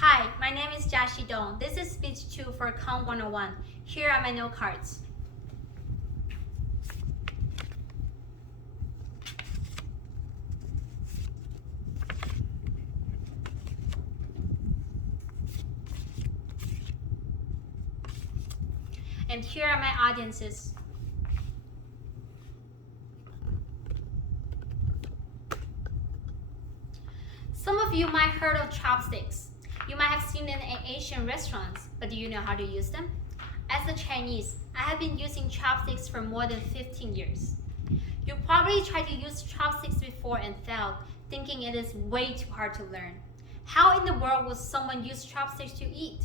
Hi, my name is Jiaxi. This is speech 2 for Count 101. Here are my note cards. And here are my audiences. Some of you might heard of chopsticks. You might have seen them in Asian restaurants, but do you know how to use them? As a Chinese, I have been using chopsticks for more than 15 years. You probably tried to use chopsticks before and failed, thinking it is way too hard to learn. How in the world would someone use chopsticks to eat?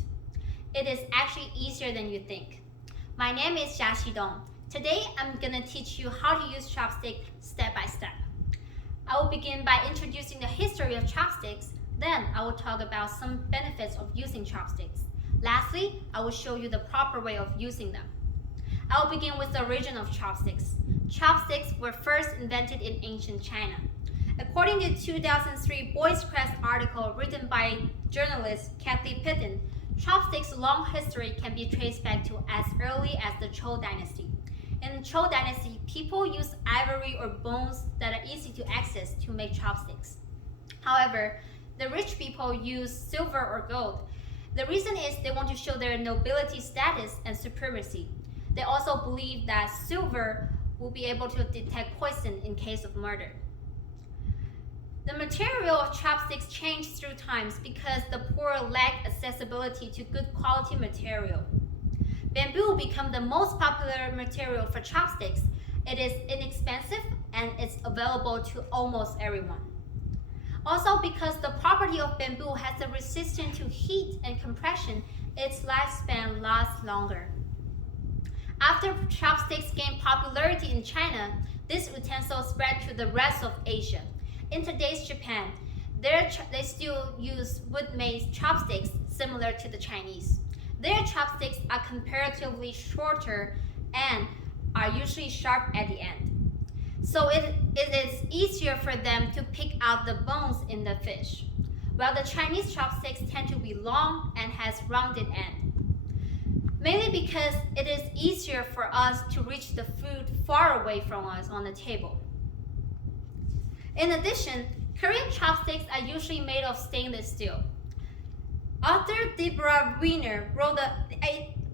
It is actually easier than you think. My name is Jiaxi. Today, I'm gonna teach you how to use chopsticks step by step. I will begin by introducing the history of chopsticks. Then I will talk about some benefits of using chopsticks. Lastly, I will show you the proper way of using them. I will begin with the origin of chopsticks. Chopsticks were first invented in ancient China. According to a 2003 Boy's Crest article written by journalist Kathy Pitton, chopsticks' long history can be traced back to as early as the Zhou dynasty. In the Zhou dynasty, people used ivory or bones that are easy to access to make chopsticks. However, the rich people used silver or gold. The reason is they want to show their nobility status and supremacy. They also believe that silver will be able to detect poison in case of murder. The material of chopsticks changed through times because the poor lacked accessibility to good quality material. Bamboo became the most popular material for chopsticks. It is inexpensive and it's available to almost everyone. Also, because the property of bamboo has a resistance to heat and compression, its lifespan lasts longer. After chopsticks gained popularity in China, this utensil spread to the rest of Asia. In today's Japan, they still use wood-made chopsticks similar to the Chinese. Their chopsticks are comparatively shorter and are usually sharp at the end. So it is easier for them to pick out the bones in the fish, while the Chinese chopsticks tend to be long and has rounded end. Mainly because it is easier for us to reach the food far away from us on the table. In addition, Korean chopsticks are usually made of stainless steel. Author Deborah Wiener wrote a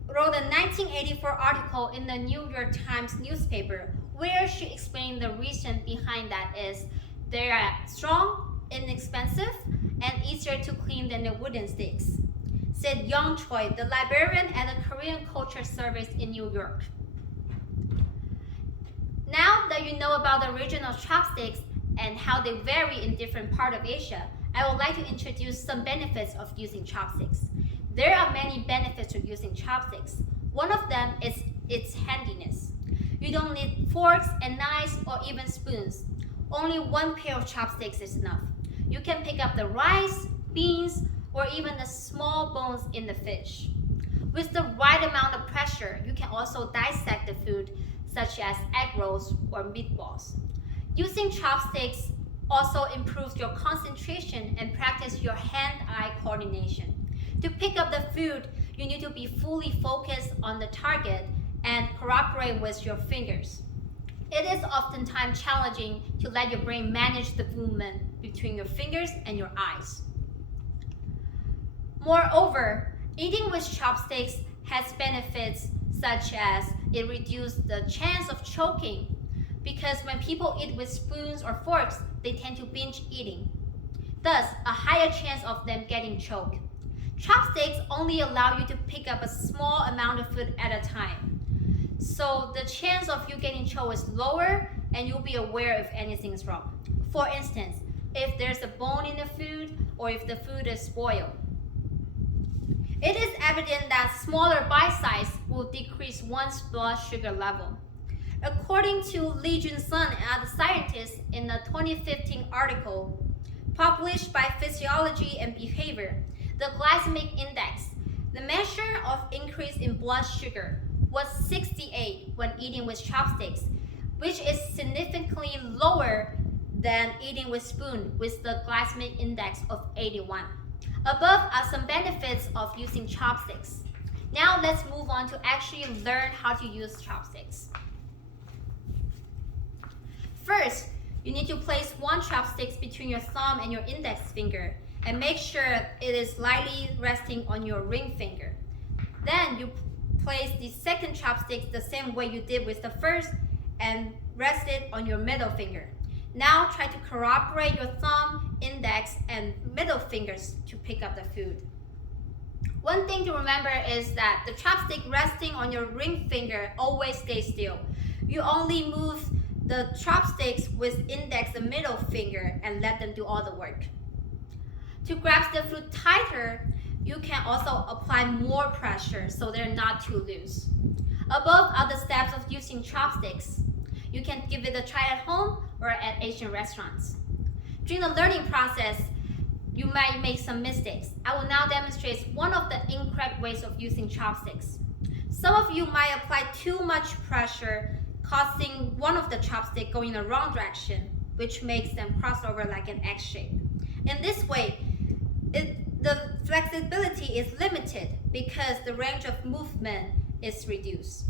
1984 article in the New York Times newspaper where she explained the reason behind that is they are strong, inexpensive, and easier to clean than the wooden sticks, said Young Choi, the librarian at the Korean Culture Service in New York. Now that you know about the origin of chopsticks and how they vary in different parts of Asia, I would like to introduce some benefits of using chopsticks. There are many benefits to using chopsticks. One of them is its handiness. You don't need forks and knives or even spoons. Only one pair of chopsticks is enough. You can pick up the rice, beans, or even the small bones in the fish. With the right amount of pressure, you can also dissect the food, such as egg rolls or meatballs. Using chopsticks also improves your concentration and practice your hand-eye coordination. To pick up the food, you need to be fully focused on the target and cooperate with your fingers. It is oftentimes challenging to let your brain manage the movement between your fingers and your eyes. Moreover, eating with chopsticks has benefits such as it reduces the chance of choking, because when people eat with spoons or forks, they tend to binge eating. Thus, a higher chance of them getting choked. Chopsticks only allow you to pick up a small amount of food at a time. So the chance of you getting choked is lower and you'll be aware if anything is wrong. For instance, if there's a bone in the food or if the food is spoiled. It is evident that smaller bite size will decrease one's blood sugar level. According to Li Junsun and other scientists in a 2015 article published by Physiology and Behavior, the glycemic index, the measure of increase in blood sugar, was 68 when eating with chopsticks, which is significantly lower than eating with spoon with the glycemic index of 81. Above are some benefits of using chopsticks. Now let's move on to actually learn how to use chopsticks. First, you need to place one chopstick between your thumb and your index finger and make sure it is lightly resting on your ring finger. Then you place the second chopstick the same way you did with the first and rest it on your middle finger. Now try to cooperate your thumb, index, and middle fingers to pick up the food. One thing to remember is that the chopstick resting on your ring finger always stays still. You only move the chopsticks with index and middle finger and let them do all the work. To grasp the food tighter, you can also apply more pressure so they're not too loose. Above are the steps of using chopsticks. You can give it a try at home or at Asian restaurants. During the learning process, you might make some mistakes. I will now demonstrate one of the incorrect ways of using chopsticks. Some of you might apply too much pressure, causing one of the chopsticks going in the wrong direction, which makes them cross over like an X shape. In this way, the flexibility is limited because the range of movement is reduced.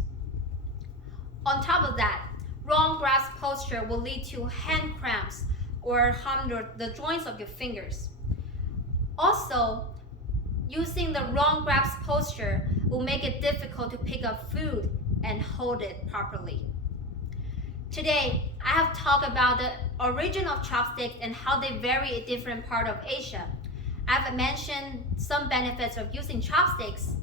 On top of that, wrong grasp posture will lead to hand cramps or harm the joints of your fingers. Also, using the wrong grasp posture will make it difficult to pick up food and hold it properly. Today, I have talked about the origin of chopsticks and how they vary in different parts of Asia. I've mentioned some benefits of using chopsticks.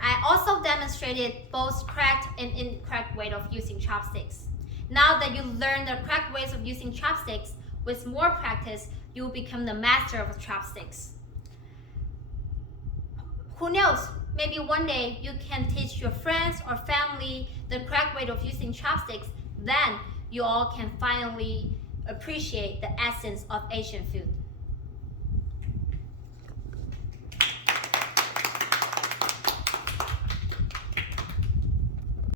I also demonstrated both correct and incorrect way of using chopsticks. Now that you learn the correct ways of using chopsticks, with more practice, you will become the master of chopsticks. Who knows, maybe one day you can teach your friends or family the correct way of using chopsticks, then you all can finally appreciate the essence of Asian food.